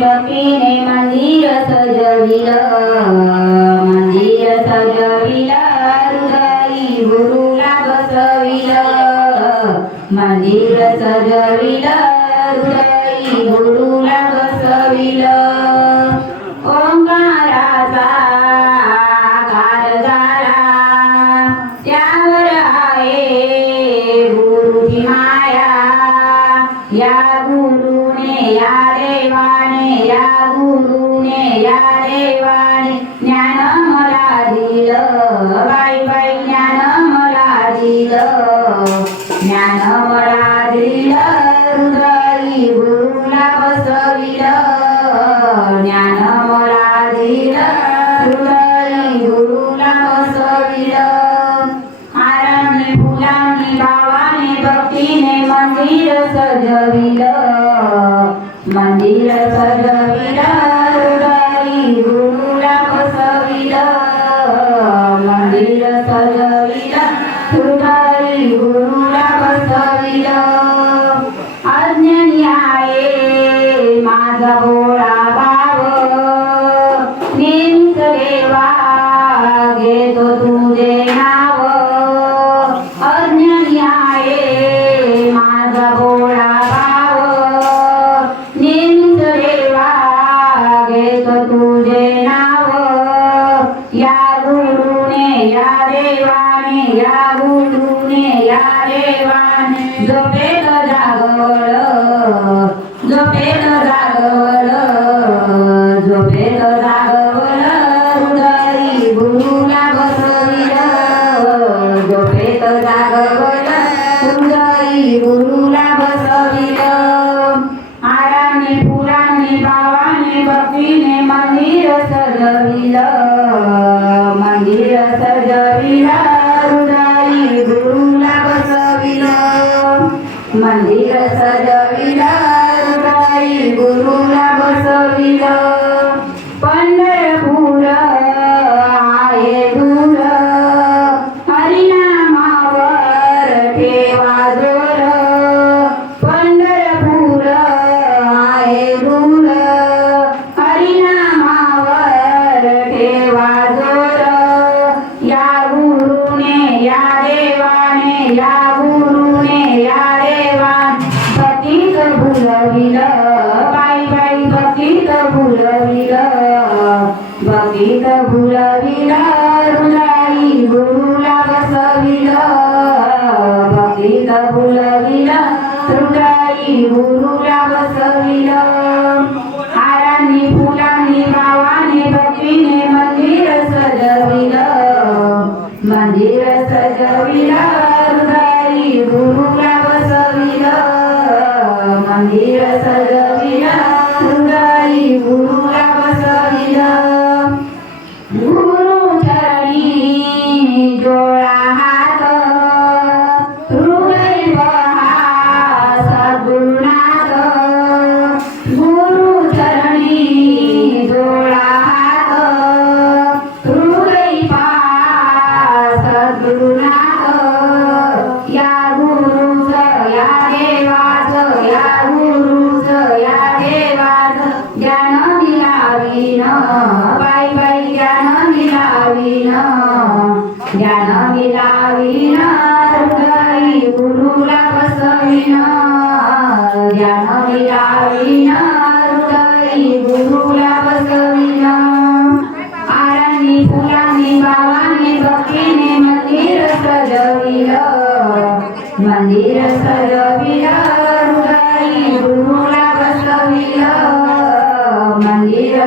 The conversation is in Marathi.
भक्तीने मंदिर सजविलं मंदिर सजविलं हृदयी गुरुला बसविलं. मंदिर सजविलं हृदयी गुरुला बसविलं. ओंकाराचा आकार झाला त्यावर आहे गुरुची माया. या मंदिर सजविलं हृदयी गुरुला बसविलं. मंदिर सजविलं हृदयी गुरुला बसविलं. अज्ञानी आहे माझा देवाने झोपेत जागवलं झोपेत जागवलं झोपेत जागवलं हृदयी गुरुला बसविलं झोपेत जागवलं हृदयी गुरुला बसविलं. हाराने फुलाने भावाने भक्तीने मंदिर सजविलं. मंदिर सजविलं हृदयी गुरुला बसविलं. पंढरपूर आहे दूर. हरिनामावर ठेवा जोर. पंढरपूर आहे दूर. हरिनामावर ठेवा जोर. या गुरुने या देवाने या गुरुने या बाई बाई भक्तीत भुलविलं भक्तीत भुलविलं रुलाई गुरुला बसविलं भक्तीत भुलविलं रुलाई गुरुला बसविलं हारांनी फुलांनी भावाने भक्तीने मंदिर सजविलं. मंदिर ज्ञान विना तुकाई गुरुला बसविना ज्ञान विना मंदिर सजविलं मंदिर सजविलं तुकाई गुरुला मंदिर